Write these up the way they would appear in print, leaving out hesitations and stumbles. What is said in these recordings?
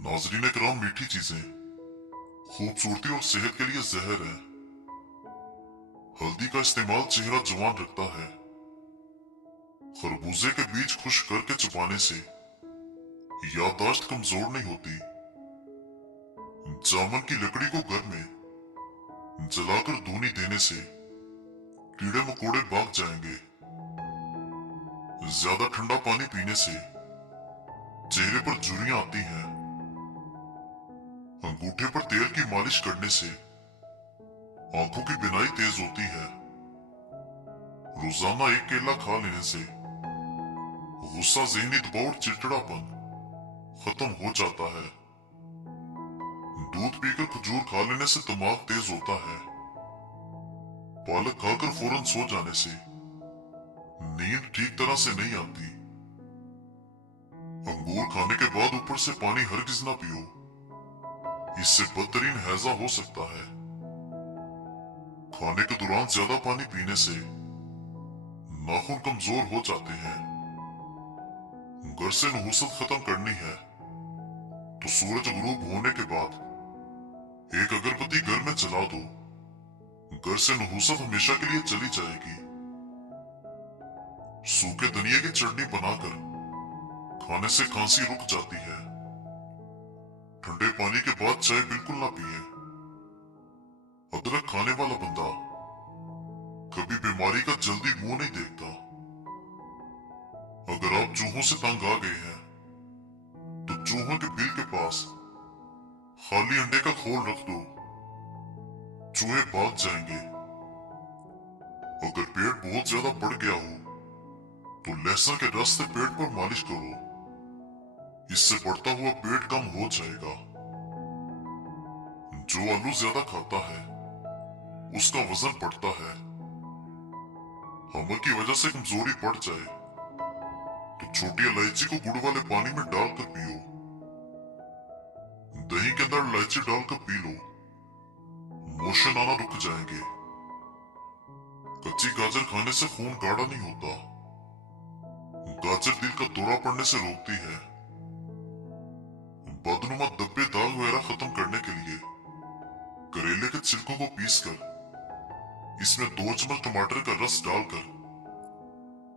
नाजरीन कराम, मीठी चीजें खूबसूरती और सेहत के लिए जहर है। हल्दी का इस्तेमाल चेहरा जवान रखता है। खरबूजे के बीज खुश करके चबाने से याददाश्त कमजोर नहीं होती। जामुन की लकड़ी को घर में जलाकर धूनी देने से कीड़े मकोड़े भाग जाएंगे। ज्यादा ठंडा पानी पीने से चेहरे पर झुर्रियां आती हैं। अंगूठे पर तेल की मालिश करने से आंखों की बिनाई तेज होती है। रोजाना एक केला खा लेने से गुस्सा, ज़हनी दबाव और चिड़चिड़ापन खत्म हो जाता है। दूध पीकर खजूर खा लेने से दिमाग तेज होता है। पालक खाकर फौरन सो जाने से नींद ठीक तरह से नहीं आती। अंगूर खाने के बाद ऊपर से पानी हरगिज ना पियो, इससे बदतरीन हैजा हो सकता है। खाने के दौरान ज्यादा पानी पीने से नाखून कमजोर हो जाते हैं। घर से नहुसत खत्म करनी है तो सूरज गुरूब होने के बाद एक अगरबत्ती घर में जला दो। घर से नहुसत हमेशा के लिए चली जाएगी। सूखे धनिया की चटनी बनाकर खाने से खांसी रुक जाती है। ठंडे पानी के बाद चाय बिल्कुल ना पिए। अदरक खाने वाला बंदा कभी बीमारी का जल्दी मुंह नहीं देखता। अगर आप चूहों से तंग आ गए हैं तो चूहों के बिल के पास खाली अंडे का खोल रख दो, चूहे भाग जाएंगे। अगर पेट बहुत ज्यादा बढ़ गया हो तो लहसुन के रस से पेट पर मालिश करो, इससे बढ़ता हुआ पेट कम हो जाएगा। जो आलू ज्यादा खाता है उसका वजन बढ़ता है। हमर की वजह से कमजोरी बढ़ जाए तो छोटी इलायची को गुड़ वाले पानी में डालकर पियो। दही के अंदर इलायची डालकर पी लो, मोशन आना रुक जाएंगे। कच्ची गाजर खाने से खून गाढ़ा नहीं होता। गाजर दिल का दौरा पड़ने से रोकती है। बदनुमा धब्बे, दाग वगैरह खत्म करने के लिए करेले के छिलकों को पीसकर इसमें 2 चम्मच टमाटर का रस डालकर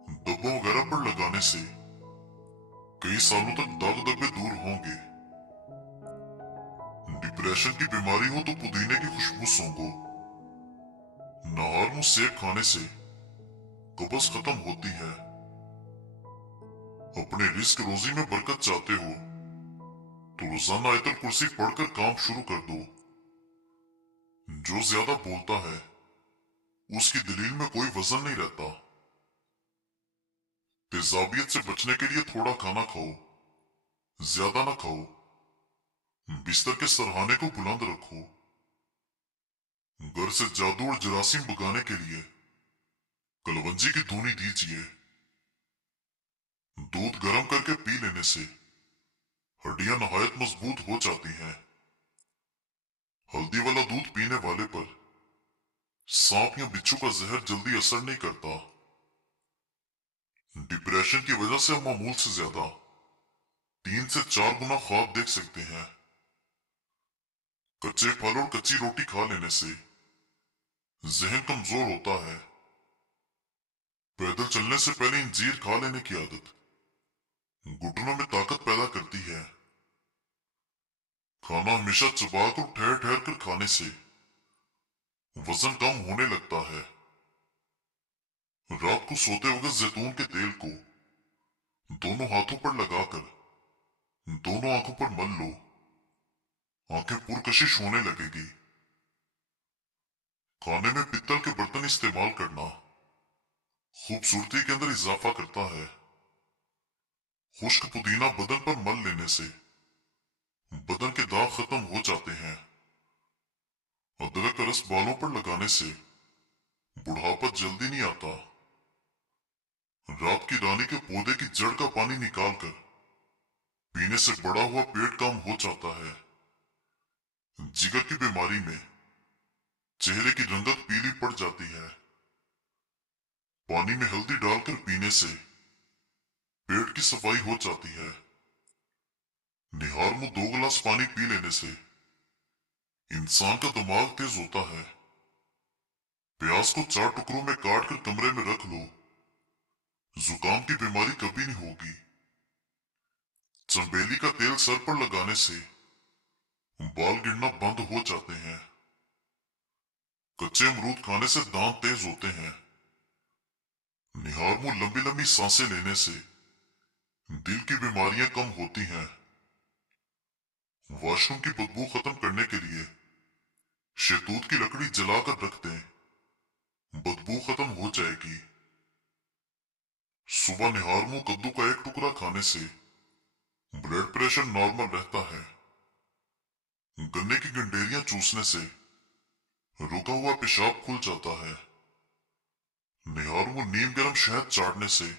धब्बों वगैरह पर लगाने से कई सालों तक दाग धब्बे दूर होंगे। डिप्रेशन की बीमारी हो तो पुदीने की खुशबू सूंघो। नार मुंह सेब खाने से कब्ज खत्म होती है। अपने रिस्क रोजी में बरकत चाहते हो तो रोजाना आयतल कुर्सी पढ़कर काम शुरू कर दो। जो ज्यादा बोलता है उसकी दलील में कोई वजन नहीं रहता। तेजाबियत से बचने के लिए थोड़ा खाना खाओ, ज्यादा ना खाओ। बिस्तर के सरहाने को बुलंद रखो। घर से जादू और जरासीम भगाने के लिए कलवंजी की धूनी दीजिए। दूध गर्म करके पी लेने से हड्डियां नहायत मजबूत हो जाती हैं। हल्दी वाला दूध पीने वाले पर सांप या बिच्छू का जहर जल्दी असर नहीं करता। डिप्रेशन की वजह से हम मामूल से ज्यादा 3 से 4 गुना ख्वाब देख सकते हैं। कच्चे फल और कच्ची रोटी खा लेने से जहन कमजोर होता है। पैदल चलने से पहले इंजीर खा लेने की आदत घुटनों में ताकत पैदा करती है। खाना हमेशा चबाकर ठहर ठहर कर खाने से वजन कम होने लगता है। रात को सोते वक्त जैतून के तेल को दोनों हाथों पर लगाकर दोनों आंखों पर मल लो, आंखें पुरकशिश होने लगेगी। खाने में पित्तल के बर्तन इस्तेमाल करना खूबसूरती के अंदर इजाफा करता है। खुश्क पुदीना बदन पर मल लेने से बदन के दाग खत्म हो जाते हैं। अदरक का रस बालों पर लगाने से बुढ़ापा जल्दी नहीं आता। रात की रानी के पौधे की जड़ का पानी निकालकर पीने से बड़ा हुआ पेट कम हो जाता है। जिगर की बीमारी में चेहरे की रंगत पीली पड़ जाती है। पानी में हल्दी डालकर पीने से पेट की सफाई हो जाती है। निहार मुंह 2 गिलास पानी पी लेने से इंसान का दिमाग तेज होता है। प्याज को 4 टुकड़ों में काट कर कमरे में रख लो, जुकाम की बीमारी कभी नहीं होगी। चंबेली का तेल सर पर लगाने से बाल गिरना बंद हो जाते हैं। कच्चे अमरूद खाने से दांत तेज होते हैं। निहार मुंह लंबी लंबी सांसें लेने से दिल की बीमारियां कम होती हैं। वॉशरूम की बदबू खत्म करने के लिए शहतूत की लकड़ी जलाकर रख दें, बदबू खत्म हो जाएगी। सुबह निहार मुंह कद्दू का 1 टुकड़ा खाने से ब्लड प्रेशर नॉर्मल रहता है। गन्ने की गंडेरियां चूसने से रुका हुआ पेशाब खुल जाता है। निहार मुंह नीम गर्म शहद चाटने से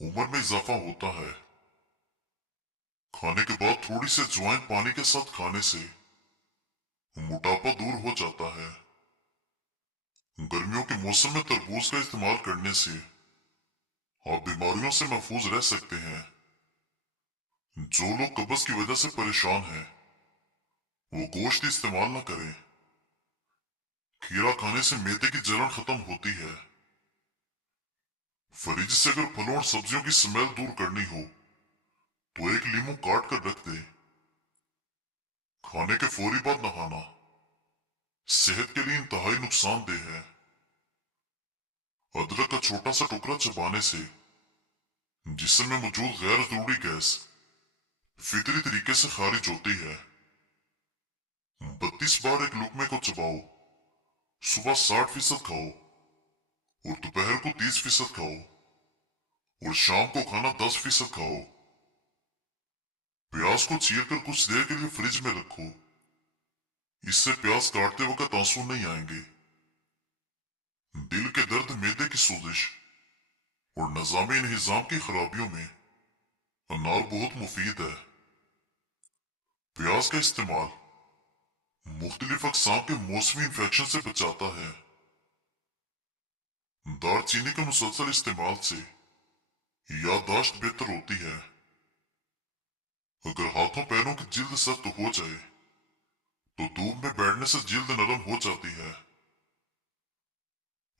उम्र में इजाफा होता है। खाने के बाद थोड़ी सी अजवाइन पानी के साथ खाने से मोटापा दूर हो जाता है। गर्मियों के मौसम में तरबूज का इस्तेमाल करने से आप बीमारियों से महफूज रह सकते हैं। जो लोग कब्ज की वजह से परेशान हैं, वो गोश्त इस्तेमाल न करें। खीरा खाने से मैदे की जलन खत्म होती है। फ्रिज से अगर फलों और सब्जियों की स्मेल दूर करनी हो तो 1 नींबू काट कर रख दे। खाने के फौरी बाद नहाना सेहत के लिए इंतहाई नुकसानदेह है। अदरक का छोटा सा टुकड़ा चबाने से जिस्म में मौजूद गैर जरूरी गैस फितरी तरीके से खारिज होती है। 32 बार एक लुकमे को चबाओ। सुबह 60% खाओ और दोपहर को 30% खाओ और शाम को खाना 10% खाओ। प्याज को चीर कर कुछ देर के लिए फ्रिज में रखो। इससे प्याज काटते वक्त आंसू नहीं आएंगे। दिल के दर्द, मैदे की सोजिश और निजामी इंहिजाम की खराबियों में अनार बहुत मुफीद है। प्याज का इस्तेमाल मुख्तलिफ अक़साम के मौसमी इन्फेक्शन से बचाता है। दालचीनी के मुसलसल इस्तेमाल से याददाश्त बेहतर होती है। अगर हाथों पैरों की जिल्द सख्त हो जाए तो धूप में बैठने से जिल्द नरम हो जाती है।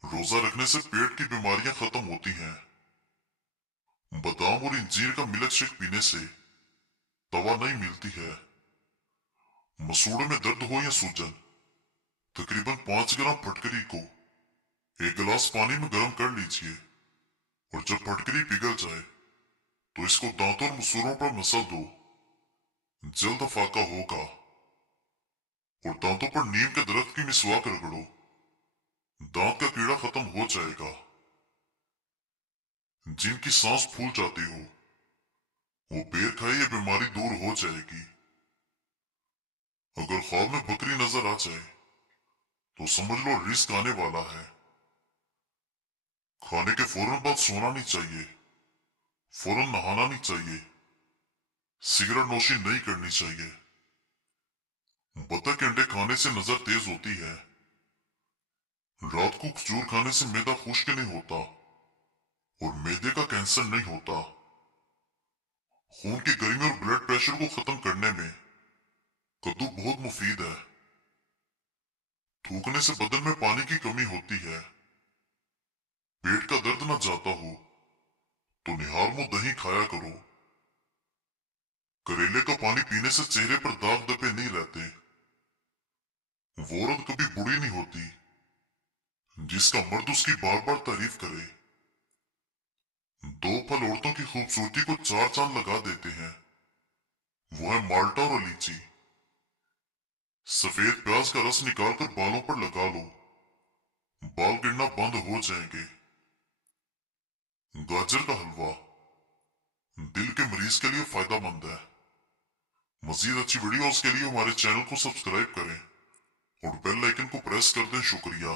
रोजा रखने से पेट की बीमारियां खत्म होती हैं। बादाम और इंजीर का मिल्क शेक पीने से दवा नहीं मिलती है। मसूड़े में दर्द हो या सूजन, तकरीबन 5 ग्राम फटकरी को 1 गिलास पानी में गर्म कर लीजिए और जब फटकरी पिघल जाए तो इसको दांतों और मसूड़ों पर मसल दो। जल्द फाका होगा। और दांतों पर नीम के दरख्त की मिसवाक रगड़ो, दांत का कीड़ा खत्म हो जाएगा। जिनकी सांस फूल जाती हो वो बेर खाए, ये बीमारी दूर हो जाएगी। अगर ख्वाब में बकरी नजर आ जाए तो समझ लो रिस्क आने वाला है। खाने के फौरन बाद सोना नहीं चाहिए, फौरन नहाना नहीं चाहिए, सिगरेट नोशी नहीं करनी चाहिए। बतख के अंडे खाने से नजर तेज होती है। रात को खजूर खाने से मैदा खुश्क नहीं होता और मैदे का कैंसर नहीं होता। खून की गर्मी और ब्लड प्रेशर को खत्म करने में कद्दू बहुत मुफीद है। थूकने से बदन में पानी की कमी होती है। पेट का दर्द न जाता हो तो निहार मुंह दही खाया करो। करेले का पानी पीने से चेहरे पर दाग धब्बे नहीं रहते। वो औरत कभी बुढ़ी नहीं होती जिसका मर्द उसकी बार बार तारीफ करे। 2 फल औरतों की खूबसूरती को 4 चांद लगा देते हैं, वो है माल्टा और लीची। सफेद प्याज का रस निकालकर बालों पर लगा लो, बाल गिरना बंद हो जाएंगे। गाजर का हलवा दिल के मरीज के लिए फायदेमंद है। मजीद अच्छी वीडियोस के लिए हमारे चैनल को सब्सक्राइब करें और बेल आइकन को प्रेस कर दें। शुक्रिया।